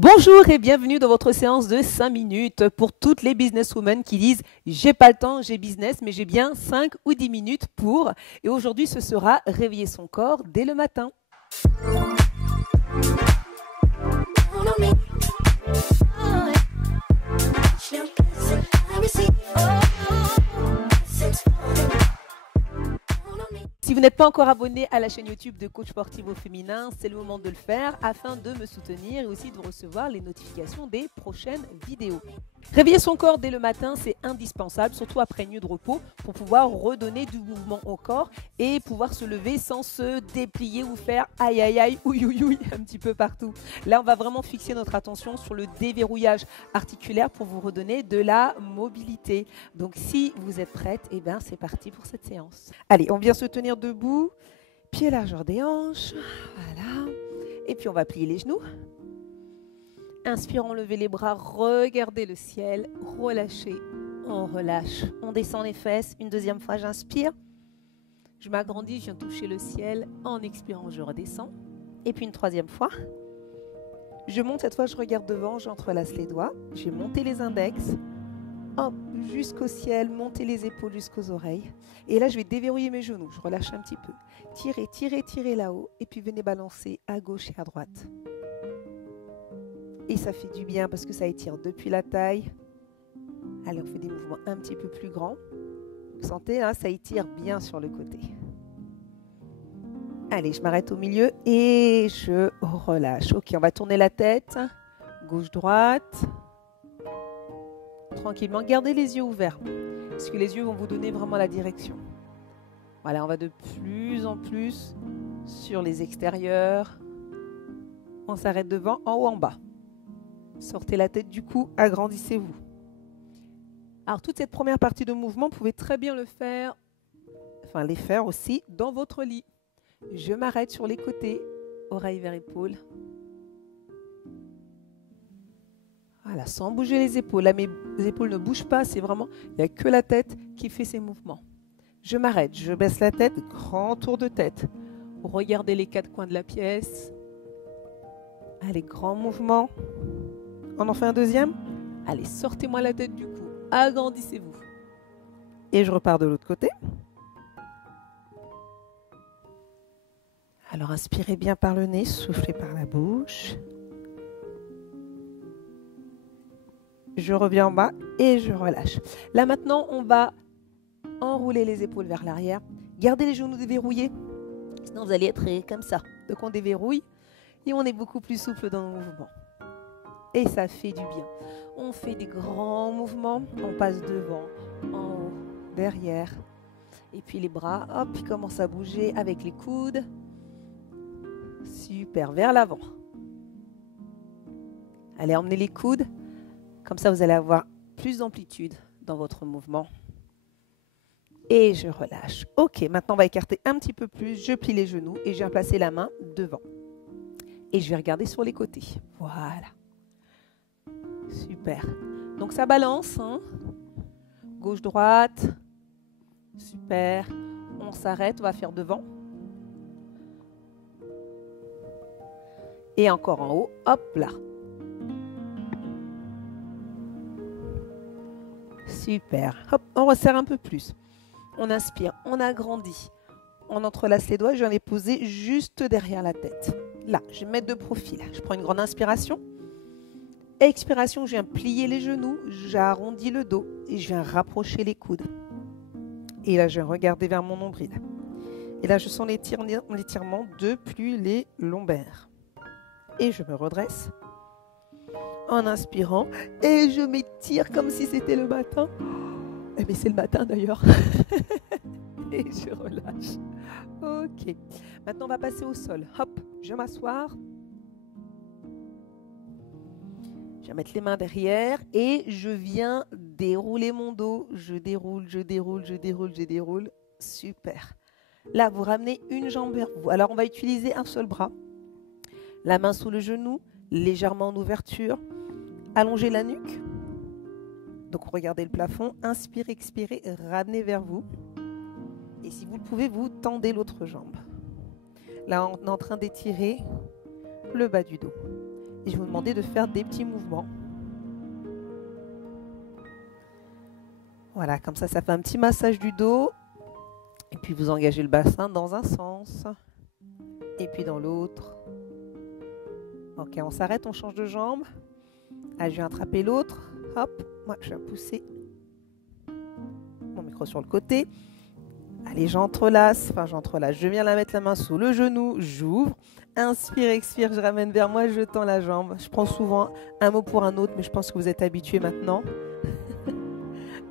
Bonjour et bienvenue dans votre séance de 5 minutes pour toutes les businesswomen qui disent j'ai pas le temps, j'ai business, mais j'ai bien 5 ou 10 minutes pour. Et aujourd'hui, ce sera réveiller son corps dès le matin. Si vous n'êtes pas encore abonné à la chaîne YouTube de Coach Sportif au Féminin, c'est le moment de le faire afin de me soutenir et aussi de recevoir les notifications des prochaines vidéos. Réveiller son corps dès le matin, c'est indispensable, surtout après une nuit de repos, pour pouvoir redonner du mouvement au corps et pouvoir se lever sans se déplier ou faire aïe aïe aïe, ouïe ouïe ouïe un petit peu partout. Là, on va vraiment fixer notre attention sur le déverrouillage articulaire pour vous redonner de la mobilité. Donc, si vous êtes prête, eh bien, c'est parti pour cette séance. Allez, on vient se tenir debout, pieds largeur des hanches, voilà. Et puis, on va plier les genoux. Inspirons, levez les bras, regardez le ciel, relâchez, on relâche. On descend les fesses, une deuxième fois, j'inspire. Je m'agrandis, je viens toucher le ciel. En expirant, je redescends. Et puis une troisième fois. Je monte, cette fois, je regarde devant, j'entrelace les doigts. Je vais monter les index, hop, jusqu'au ciel, monter les épaules jusqu'aux oreilles. Et là, je vais déverrouiller mes genoux, je relâche un petit peu. Tirez, tirez, tirez là-haut. Et puis venez balancer à gauche et à droite. Et ça fait du bien parce que ça étire depuis la taille. Allez, on fait des mouvements un petit peu plus grands. Vous sentez, hein, ça étire bien sur le côté. Allez, je m'arrête au milieu et je relâche. Ok, on va tourner la tête. Gauche-droite. Tranquillement, gardez les yeux ouverts. Parce que les yeux vont vous donner vraiment la direction. Voilà, on va de plus en plus sur les extérieurs. On s'arrête devant, en haut, en bas. Sortez la tête du cou, agrandissez-vous. Alors, toute cette première partie de mouvement, vous pouvez très bien le faire, enfin les faire aussi dans votre lit. Je m'arrête sur les côtés, oreilles vers épaules. Voilà, sans bouger les épaules. Là, mes épaules ne bougent pas, c'est vraiment, il n'y a que la tête qui fait ces mouvements. Je m'arrête, je baisse la tête, grand tour de tête. Regardez les quatre coins de la pièce. Allez, grand mouvement. On en fait un deuxième. Allez, sortez-moi la tête du cou. Agrandissez-vous. Et je repars de l'autre côté. Alors, inspirez bien par le nez, soufflez par la bouche. Je reviens en bas et je relâche. Là, maintenant, on va enrouler les épaules vers l'arrière. Gardez les genoux déverrouillés. Sinon, vous allez être comme ça. Donc, on déverrouille et on est beaucoup plus souple dans nos mouvements. Et ça fait du bien. On fait des grands mouvements. On passe devant, en haut, derrière. Et puis les bras, hop, ils commencent à bouger avec les coudes. Super, vers l'avant. Allez, emmenez les coudes. Comme ça, vous allez avoir plus d'amplitude dans votre mouvement. Et je relâche. Ok, maintenant, on va écarter un petit peu plus. Je plie les genoux et je viens placer la main devant. Et je vais regarder sur les côtés. Voilà. Super. Donc ça balance, hein. Gauche-droite. Super. On s'arrête, on va faire devant. Et encore en haut, hop là. Super. Hop, on resserre un peu plus. On inspire, on agrandit. On entrelace les doigts, je viens les poser juste derrière la tête. Là, je vais me mettre de profil. Je prends une grande inspiration. Expiration, je viens plier les genoux, j'arrondis le dos et je viens rapprocher les coudes. Et là, je viens regarder vers mon nombril. Et là, je sens l'étirement depuis les lombaires. Et je me redresse en inspirant et je m'étire comme si c'était le matin. Eh bien, c'est le matin d'ailleurs. Et je relâche. Ok. Maintenant, on va passer au sol. Hop, je vais m'asseoir. Je vais mettre les mains derrière et je viens dérouler mon dos. Je déroule, je déroule, je déroule, je déroule. Super. Là, vous ramenez une jambe vers vous. Alors, on va utiliser un seul bras. La main sous le genou, légèrement en ouverture. Allongez la nuque. Donc, regardez le plafond. Inspirez, expirez, ramenez vers vous. Et si vous le pouvez, vous tendez l'autre jambe. Là, on est en train d'étirer le bas du dos. Et je vais vous demander de faire des petits mouvements. Voilà, comme ça fait un petit massage du dos. Et puis vous engagez le bassin dans un sens. Et puis dans l'autre. Ok, on s'arrête, on change de jambe. Ah, je vais attraper l'autre. Hop, moi je vais pousser mon micro sur le côté. Allez, j'entrelace. Je viens la mettre la main sous le genou. J'ouvre. Inspire, expire, je ramène vers moi, je tends la jambe. Je prends souvent un mot pour un autre, mais je pense que vous êtes habitués maintenant.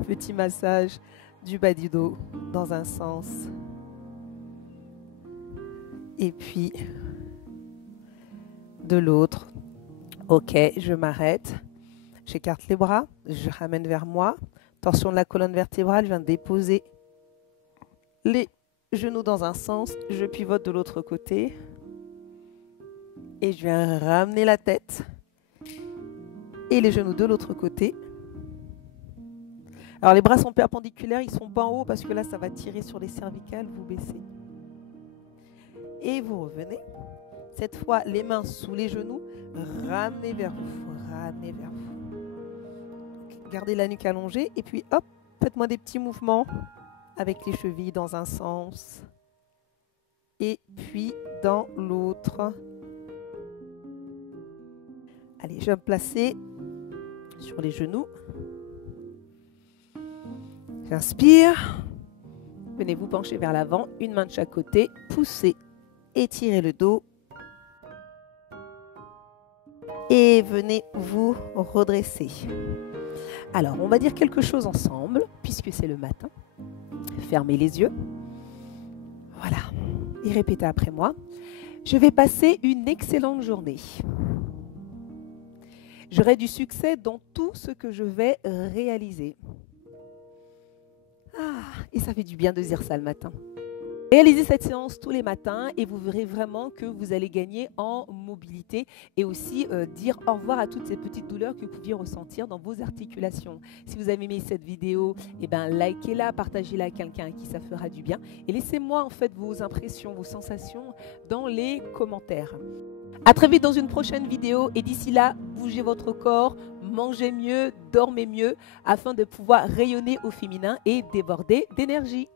Petit massage du bas du dos dans un sens. Et puis de l'autre. Ok, je m'arrête. J'écarte les bras, je ramène vers moi. Torsion de la colonne vertébrale, je viens de déposer les genoux dans un sens. Je pivote de l'autre côté. Et je viens ramener la tête. Et les genoux de l'autre côté. Alors les bras sont perpendiculaires, ils sont pas en haut parce que là ça va tirer sur les cervicales, vous baissez. Et vous revenez. Cette fois, les mains sous les genoux, ramenez vers vous, ramenez vers vous. Okay, gardez la nuque allongée et puis hop, faites-moi des petits mouvements avec les chevilles dans un sens et puis dans l'autre. Allez, je vais me placer sur les genoux. J'inspire, venez vous pencher vers l'avant, une main de chaque côté, poussez, étirez le dos et venez vous redresser. Alors, on va dire quelque chose ensemble, puisque c'est le matin. Fermez les yeux. Voilà, et répétez après moi. Je vais passer une excellente journée. J'aurai du succès dans tout ce que je vais réaliser. Et ça fait du bien de dire ça le matin. Réalisez cette séance tous les matins et vous verrez vraiment que vous allez gagner en mobilité et aussi dire au revoir à toutes ces petites douleurs que vous pouviez ressentir dans vos articulations. Si vous avez aimé cette vidéo, likez-la, partagez-la à quelqu'un à qui ça fera du bien et laissez-moi en fait vos impressions, vos sensations dans les commentaires. À très vite dans une prochaine vidéo et d'ici là, bougez votre corps, mangez mieux, dormez mieux afin de pouvoir rayonner au féminin et déborder d'énergie.